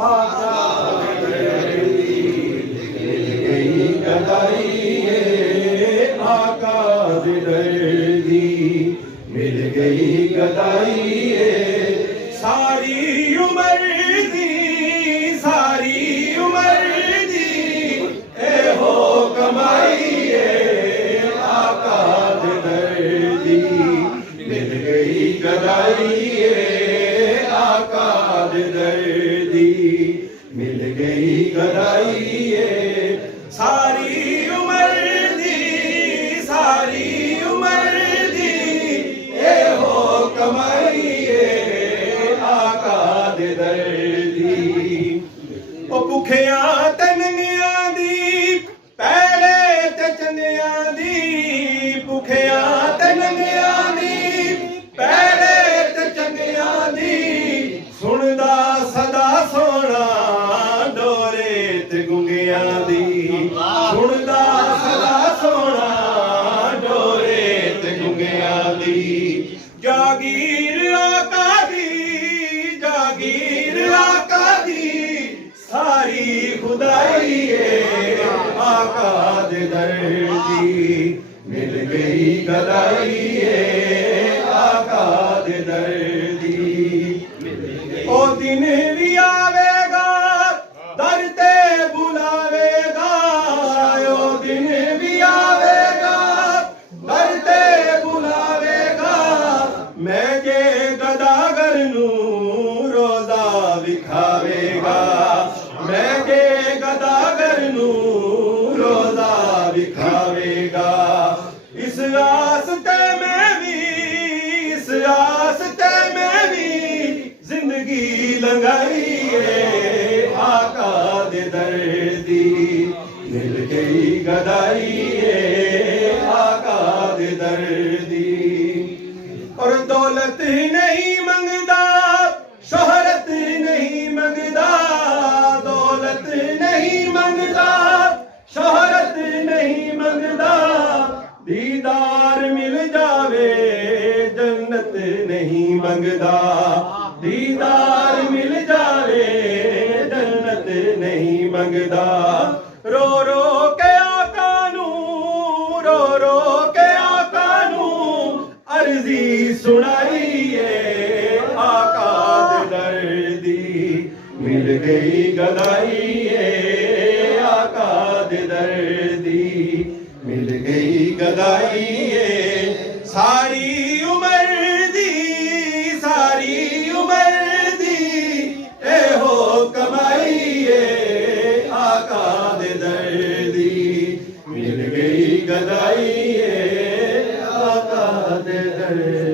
आका दर्दी मिल गई गदाई आका दर्दी मिल गई गदाई सारी उम्र दी ए हो कमाई आका दर्दी मिल गई गदाई आका दर्दी मिल गई गदाई सारी उम्र दी ए हो कमाई आका दर्दी ओ भुखिया ते नंगियां दी पैड़े ते चंगियां दी भुखिया ते नंगियां दी पैड़े ते चंगियां दी सुनदा सदा सोना डोरे ते गुंगियां दी सुनदा सदा सोना डोरे ते गुंगियां दी जागीर आका दी सारी खुदाई आका दर्दी मिल गई गदाई आका दर्दी ओ दिन भी आवेगा दर ते बुलावेगा ओ दिन भी आवेगा दर ते बुलावेगा मैं जे गदागर नू रोजा विखावेगा मैं जे गदागर नू रोजा विखावेगा इस रास्ते में भी जिंदगी लंघाई आका दर्दी मिल गई गदाई आका दर्दी और दौलत नहीं मंगदा शोहरत नहीं मंगदा दौलत नहीं मंगदा शोहरत नहीं मंगदा दीदार मिल जावे जन्नत नहीं मंगदा दीदार मिल जावे जन्नत नहीं मंगदा रो रो के आका नू अर्जी सुनाई आका दर्दी मिल गई गदाई आका दर्दी मिल गई गदाई सारी उम्र दी ए हो कमाई आका दर्दी मिल गई गदाई आका दर्दी